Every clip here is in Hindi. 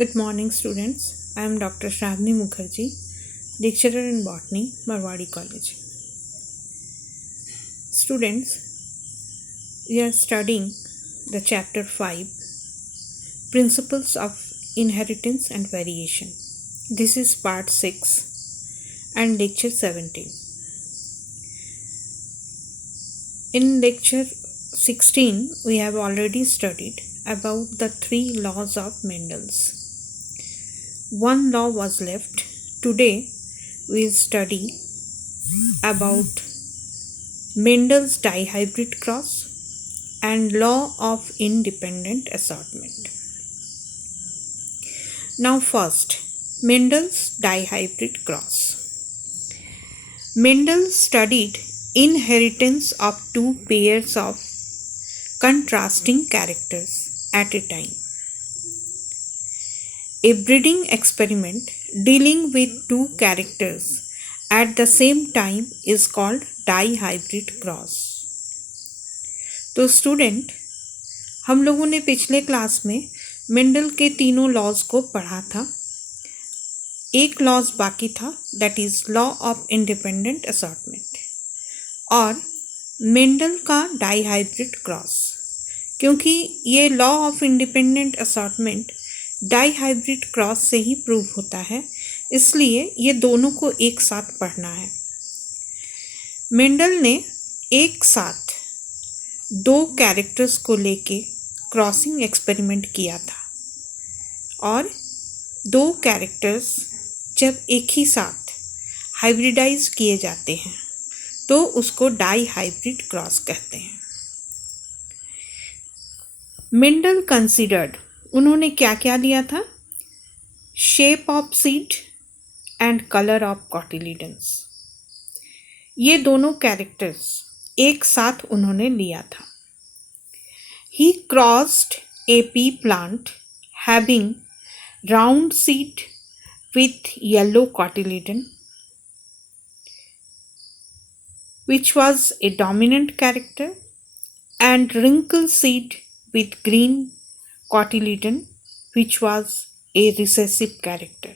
Good morning, students. I am Dr. Shravani Mukherjee, lecturer in botany, Marwadi College. Students, we are studying the chapter 5 Principles of Inheritance and Variation. This is part 6 and lecture 17. In lecture 16, we have already studied about the 3 laws of Mendel's. One law was left. Today, we study about Mendel's dihybrid cross and law of independent assortment. Now first, Mendel's dihybrid cross. Mendel studied inheritance of two pairs of contrasting characters at a time. A breeding experiment dealing with two characters at the same time is called dihybrid cross. तो स्टूडेंट, हम लोगों ने पिछले क्लास में मेंडल के तीनों लॉज को पढ़ा था. एक लॉज बाकी था, that is law of independent assortment और मेंडल का डाईहाइब्रिड क्रॉस. क्योंकि ये law of independent assortment dihybrid cross से ही प्रूव होता है, इसलिए ये दोनों को एक साथ पढ़ना है. मेंडल ने एक साथ दो कैरेक्टर्स को लेके क्रॉसिंग एक्सपेरिमेंट किया था और दो कैरेक्टर्स जब एक ही साथ हाइब्रिडाइज किए जाते हैं तो उसको डाई हाइब्रिड क्रॉस कहते हैं. मेंडल कंसीडर्ड, उन्होंने क्या क्या लिया था? Shape of seed and colour of cotyledons. ये दोनों कैरेक्टर्स एक साथ उन्होंने लिया था. He crossed a pea plant having round seed with yellow cotyledon, which was a dominant character, and wrinkle seed with green cotyledon, which was a recessive character.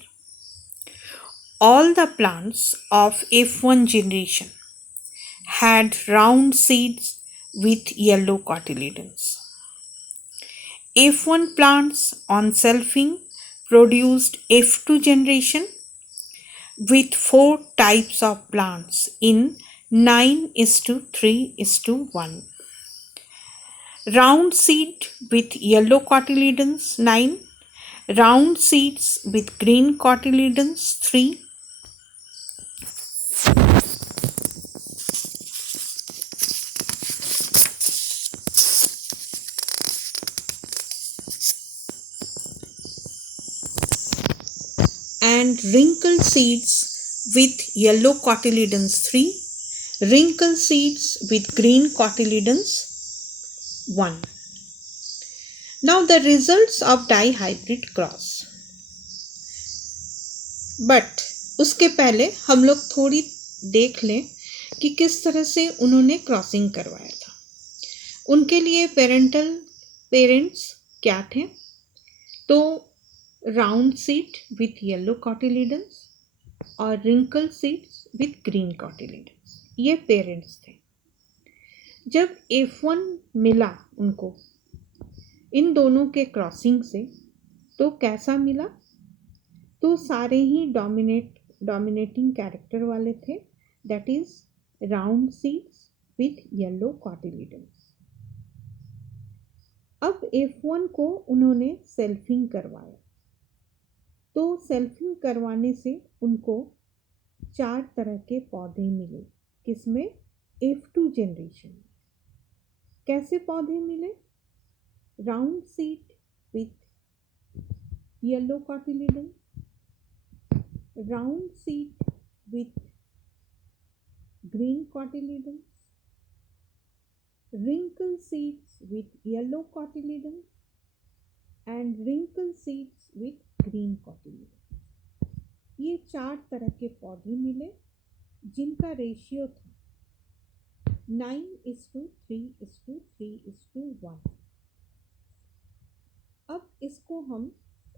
All the plants of F1 generation had round seeds with yellow cotyledons. F1 plants on selfing produced F2 generation with 4 types of plants in 9:3:1. Round seed with yellow cotyledons 9, round seeds with green cotyledons 3, and wrinkled seeds with yellow cotyledons 3, wrinkled seeds with green cotyledons 1. Now the results of dihybrid cross. But उसके पहले हम लोग थोड़ी देख लें कि किस तरह से उन्होंने क्रॉसिंग करवाया था. उनके लिए पेरेंट्स क्या थे? तो round seed with yellow cotyledons और wrinkle seeds with green cotyledons, ये पेरेंट्स थे. जब F1 मिला उनको इन दोनों के क्रॉसिंग से, तो कैसा मिला? तो सारे ही डोमिनेटिंग कैरेक्टर वाले थे, that is round seeds with yellow cotyledons. अब F1 को उन्होंने सेल्फिंग करवाया. तो सेल्फिंग करवाने से उनको 4 तरह के पौधे मिले. किसमें? F2 generation. कैसे पौधे मिले? Round seed with yellow cotyledon, round seed with green cotyledon, wrinkle seeds with yellow cotyledon and wrinkle seeds with green cotyledon. ये 4 तरह के पौधे मिले जिनका रेशियो था 9:3:3:1. अब इसको हम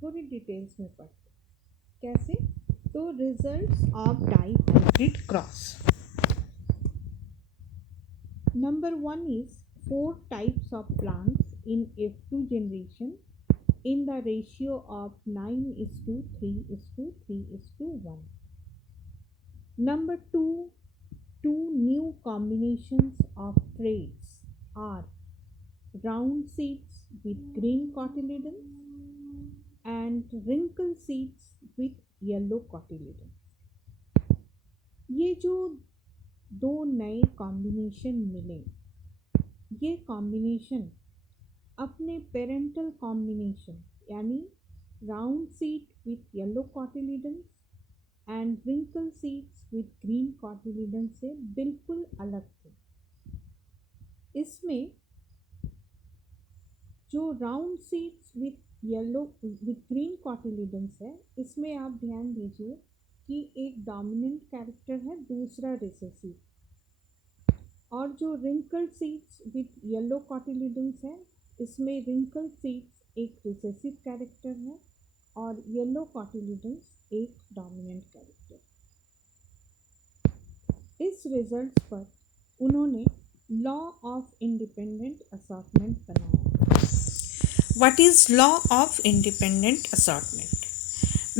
थोड़ी डिटेल्स में पढ़ते कैसे। तो results of dihybrid cross. Number 1 is 4 types of plants in F2 generation in the ratio of 9:3:3:1. Number 2, 2 new combinations of traits are round seeds with green cotyledons and wrinkle seeds with yellow cotyledons. ये जो दो नए कॉम्बिनेशन मिले, ये कॉम्बिनेशन अपने पेरेंटल कॉम्बिनेशन यानी round seed with yellow cotyledons and wrinkle seeds with green cotyledons से बिल्कुल अलग थे। इसमें जो round seeds with green cotyledons है, इसमें आप ध्यान दीजिए कि एक डोमिनेंट कैरेक्टर है, दूसरा रिसेसिव। और जो wrinkle seeds with yellow cotyledons है, इसमें रिंकल सीड्स एक रिसेसिव कैरेक्टर है और येलो कॉटिलिडन्स एक डोमिनेंट कैरेक्टर। इस रिजल्ट पर उन्होंने लॉ ऑफ इंडिपेंडेंट असॉर्टमेंट बनाया। What is law of independent assortment?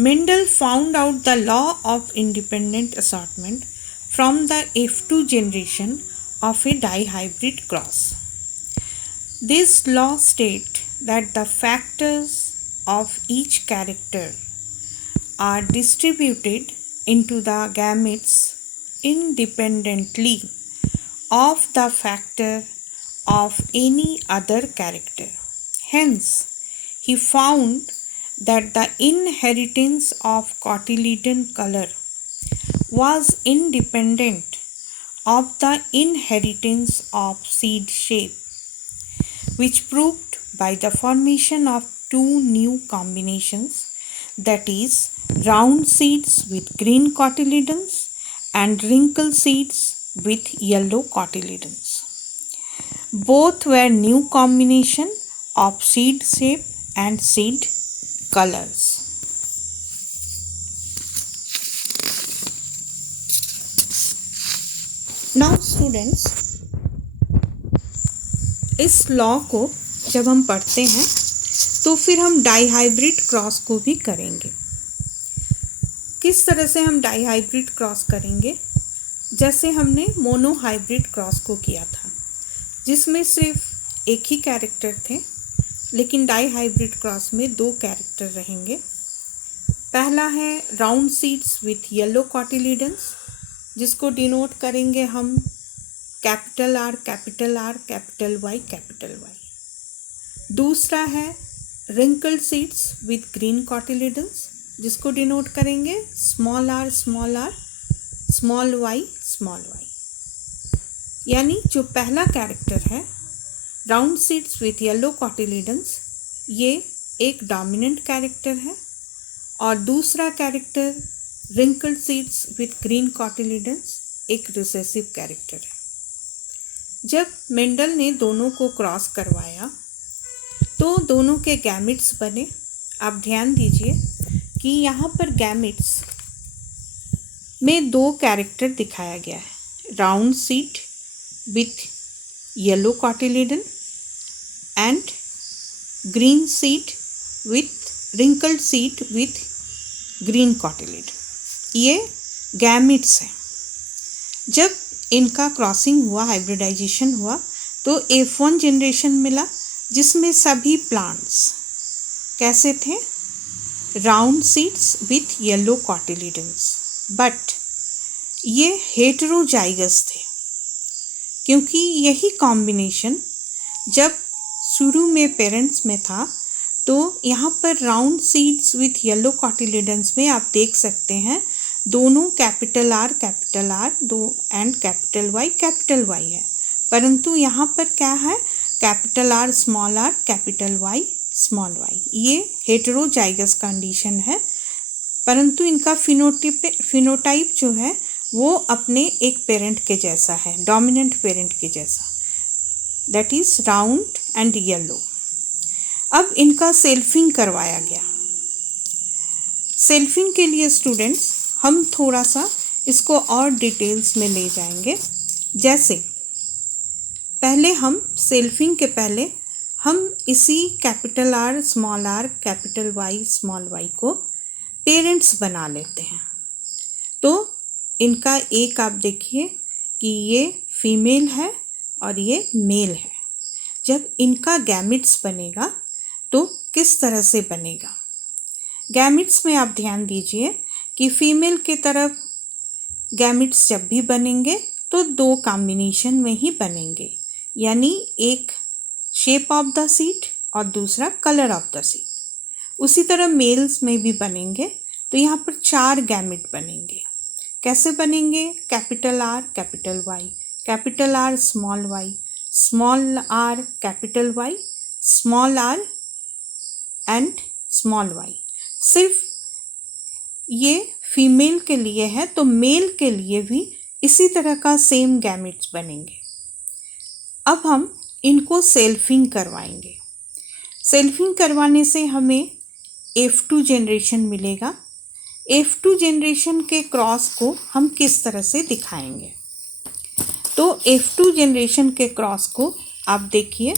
Mendel found out the law of independent assortment from the F2 generation of a dihybrid cross. This law states that the factors of each character are distributed into the gametes independently of the factor of any other character. Hence, he found that the inheritance of cotyledon color was independent of the inheritance of seed shape, which proved by the formation of 2 new combinations, that is, round seeds with green cotyledons and wrinkle seeds with yellow cotyledons. Both were new combination of seed shape and seed colors. Now students, इस लॉ को जब हम पढ़ते हैं तो फिर हम डाइहाइब्रिड क्रॉस को भी करेंगे। किस तरह से हम डाइहाइब्रिड क्रॉस करेंगे? जैसे हमने मोनोहाइब्रिड क्रॉस को किया था, जिसमें सिर्फ एक ही कैरेक्टर थे, लेकिन डाइहाइब्रिड क्रॉस में 2 कैरेक्टर रहेंगे। पहला है round seeds with yellow cotyledons, जिसको डिनोट करेंगे हम capital R capital R capital Y capital Y. दूसरा है wrinkle seeds with green cotyledons, जिसको डिनोट करेंगे small R small Y small Y. यानी जो पहला कैरेक्टर है round seeds with yellow cotyledons, ये एक डोमिनेंट कैरेक्टर है और दूसरा character wrinkle seeds with green cotyledons एक रिसेसिव कैरेक्टर है। जब मेंडल ने दोनों को क्रॉस करवाया तो दोनों के गैमेट्स बने। आप ध्यान दीजिए कि यहाँ पर गैमेट्स में 2 कैरेक्टर दिखाया गया है, round seed with yellow cotyledon and green seed with wrinkled seed with green cotyledon। ये गैमेट्स हैं। जब इनका क्रॉसिंग हुआ, हाइब्रिडाइजेशन हुआ, तो F1 जनरेशन मिला, जिसमें सभी प्लांट्स कैसे थे? Round seeds with yellow cotyledons, but ये हेटेरोजाइगस थे, क्योंकि यही कॉम्बिनेशन जब शुरू में पेरेंट्स में था तो यहाँ पर round seeds with yellow cotyledons में आप देख सकते हैं दोनों कैपिटल आर दो एंड कैपिटल वाई है, परंतु यहाँ पर क्या है? Capital R capital Y small Y. ये हेटेरोजाइगस कंडीशन है, परंतु इनका फिनोटाइप जो है वो अपने एक पेरेंट के जैसा है, डोमिनेंट पेरेंट के जैसा, that is round and yellow. अब इनका सेल्फिंग करवाया गया। सेल्फिंग के लिए स्टूडेंट्स हम थोड़ा सा इसको और डिटेल्स में ले जाएंगे। जैसे पहले हम सेल्फिंग के पहले हम इसी capital R small r capital Y small y को पेरेंट्स बना लेते हैं। तो इनका एक आप देखिए कि ये फीमेल है और ये मेल है। जब इनका गैमिट्स बनेगा तो किस तरह से बनेगा? गैमिट्स में आप ध्यान दीजिए कि फीमेल की तरफ गैमिट्स जब भी बनेंगे तो दो कॉम्बिनेशन में ही बनेंगे, यानी एक शेप ऑफ द सीड और दूसरा कलर ऑफ द सीड। उसी तरह मेल्स में भी बनेंगे तो यहाँ पर 4 गैमिट बनेंगे। कैसे बनेंगे? Capital R capital Y, capital R small r capital Y, small r and small y। सिर्फ ये फीमेल के लिए है, तो मेल के लिए भी इसी तरह का सेम गैमेट्स बनेंगे। अब हम इनको सेल्फिंग करवाएंगे। सेल्फिंग करवाने से हमें F2 जनरेशन मिलेगा। F2 जनरेशन के क्रॉस को हम किस तरह से दिखाएंगे? तो F2 जनरेशन के क्रॉस को आप देखिए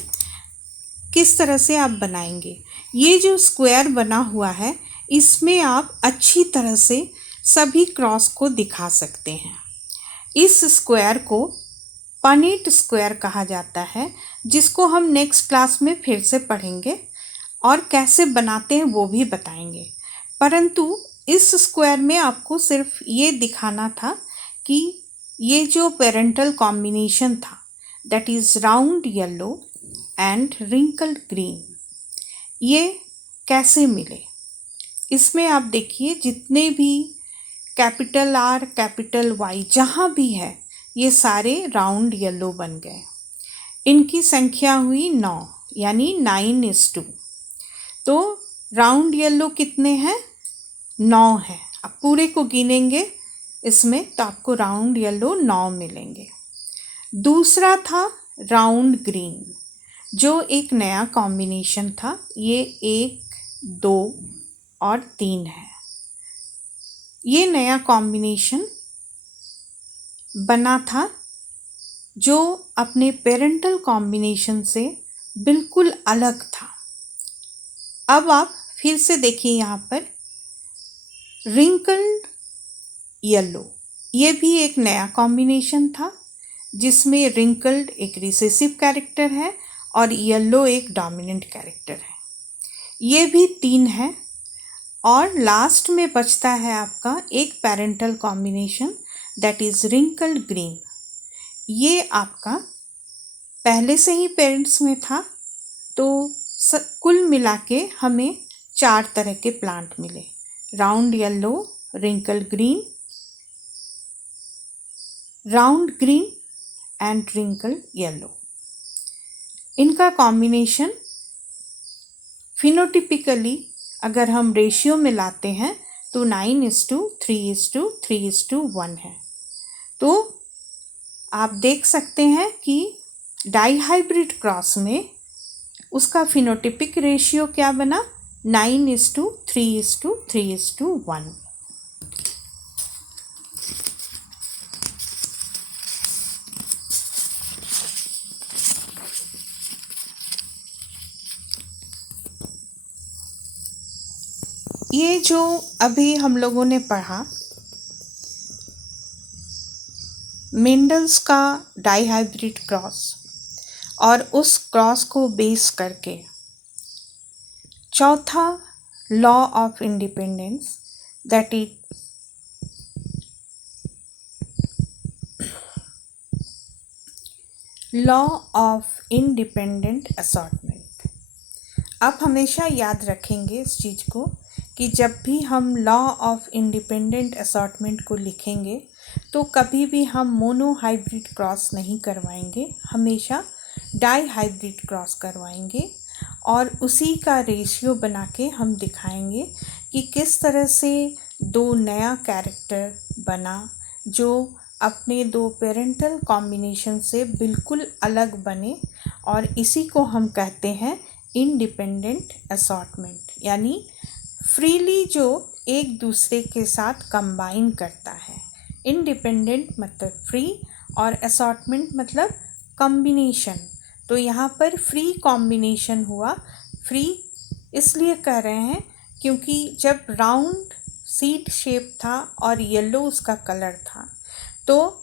किस तरह से आप बनाएंगे। ये जो स्क्वायर बना हुआ है इसमें आप अच्छी तरह से सभी क्रॉस को दिखा सकते हैं। इस स्क्वायर को पनेट स्क्वायर कहा जाता है, जिसको हम नेक्स्ट क्लास में फिर से पढ़ेंगे और कैसे बनाते हैं वो भी बताएंगे। परंतु इस स्क्वायर में आपको सिर्फ ये दिखाना था कि ये जो पेरेंटल कॉम्बिनेशन था that is round yellow and wrinkled green, ये कैसे मिले। इसमें आप देखिए जितने भी कैपिटल R कैपिटल Y जहाँ भी है ये सारे राउंड येलो बन गए। इनकी संख्या हुई 9, यानी 9:2। तो राउंड येलो कितने हैं? 9 है। अब पूरे को गिनेंगे इसमें तो आपको राउंड येलो 9 मिलेंगे। दूसरा था राउंड ग्रीन, जो एक नया कॉम्बिनेशन था। ये 1, 2 और 3 है। ये नया कॉम्बिनेशन बना था जो अपने पेरेंटल कॉम्बिनेशन से बिल्कुल अलग था। अब आप फिर से देखिए यहाँ पर रिंकल्ड येलो, ये भी एक नया कॉम्बिनेशन था जिसमें रिंकल्ड एक रिसेसिव कैरेक्टर है और येलो एक डोमिनेंट कैरेक्टर है। ये भी 3 है। और लास्ट में बचता है आपका एक parental combination that is wrinkled green. ये आपका पहले से ही पेरेंट्स में था, तो कुल मिला के हमें 4 तरह के प्लांट मिले, round yellow, wrinkled green, round green and wrinkled yellow. इनका कॉम्बिनेशन फिनोटिपिकली अगर हम रेशियो में लाते हैं तो 9:3:3:1 है। तो आप देख सकते हैं कि डाईहाइब्रिड क्रॉस में उसका फिनोटिपिक रेशियो क्या बना? 9:3:3:1। ये जो अभी हम लोगों ने पढ़ा मेंडल्स का डाईहाइब्रिड क्रॉस, और उस क्रॉस को बेस करके चौथा law of independence that is law of independent assortment. आप हमेशा याद रखेंगे इस चीज़ को कि जब भी हम लॉ ऑफ इंडिपेंडेंट असॉर्टमेंट को लिखेंगे तो कभी भी हम मोनो हाइब्रिड क्रॉस नहीं करवाएंगे, हमेशा डाई हाइब्रिड क्रॉस करवाएंगे और उसी का रेशियो बना के हम दिखाएंगे कि किस तरह से 2 नया कैरेक्टर बना जो अपने 2 पेरेंटल कॉम्बिनेशन से बिल्कुल अलग बने, और इसी को हम कहते हैं इंडिपेंडेंट असॉर्टमेंट। यानी फ्रीली जो एक दूसरे के साथ कंबाइन करता है। इंडिपेंडेंट मतलब फ्री और असॉर्टमेंट मतलब कॉम्बिनेशन। तो यहाँ पर फ्री कॉम्बिनेशन हुआ। फ्री इसलिए कह रहे हैं क्योंकि जब राउंड सीड शेप था और येलो उसका कलर था, तो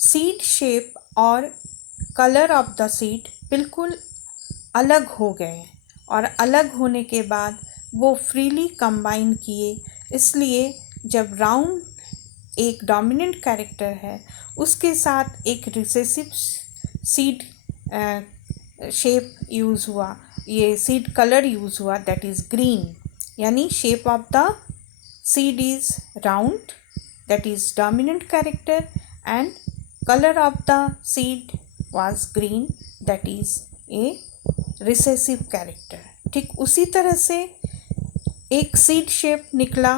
सीड शेप और कलर ऑफ द सीड बिल्कुल अलग हो गए और अलग होने के बाद वो फ्रीली कंबाइन किए। इसलिए जब राउंड एक डोमिनेंट कैरेक्टर है, उसके साथ एक रिसेसिव सीड शेप यूज़ हुआ, ये सीड कलर यूज़ हुआ, दैट इज़ ग्रीन। यानी shape of the seed is round, that is dominant character, and color of the seed was green, that is a recessive character। ठीक उसी तरह से एक सीड शेप निकला,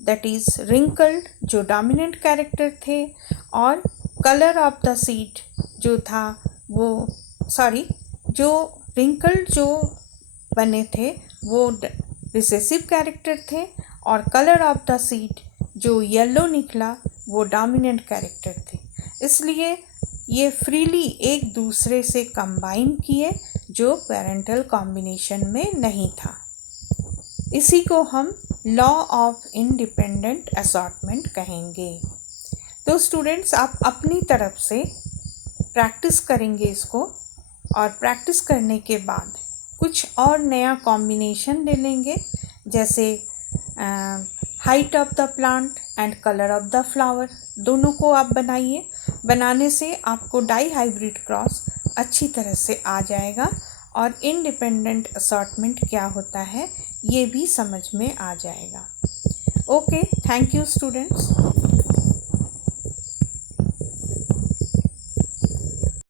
दैट इज़ रिंकल्ड, जो डोमिनेंट कैरेक्टर थे, और कलर ऑफ द सीड जो था वो जो रिंकल्ड जो बने थे वो रिसेसिव कैरेक्टर थे, और कलर ऑफ द सीड जो येलो निकला वो डोमिनेंट कैरेक्टर थे। इसलिए ये फ्रीली एक दूसरे से कंबाइन किए, जो पेरेंटल कॉम्बिनेशन में नहीं था। इसी को हम लॉ ऑफ इंडिपेंडेंट असॉर्टमेंट कहेंगे। तो स्टूडेंट्स, आप अपनी तरफ से प्रैक्टिस करेंगे इसको, और प्रैक्टिस करने के बाद कुछ और नया कॉम्बिनेशन ले लेंगे, जैसे height of the plant and colour of the flower, दोनों को आप बनाइए। बनाने से आपको डाई हाइब्रिड क्रॉस अच्छी तरह से आ जाएगा, और इंडिपेंडेंट असॉर्टमेंट क्या होता है ये भी समझ में आ जाएगा। Okay, thank you students.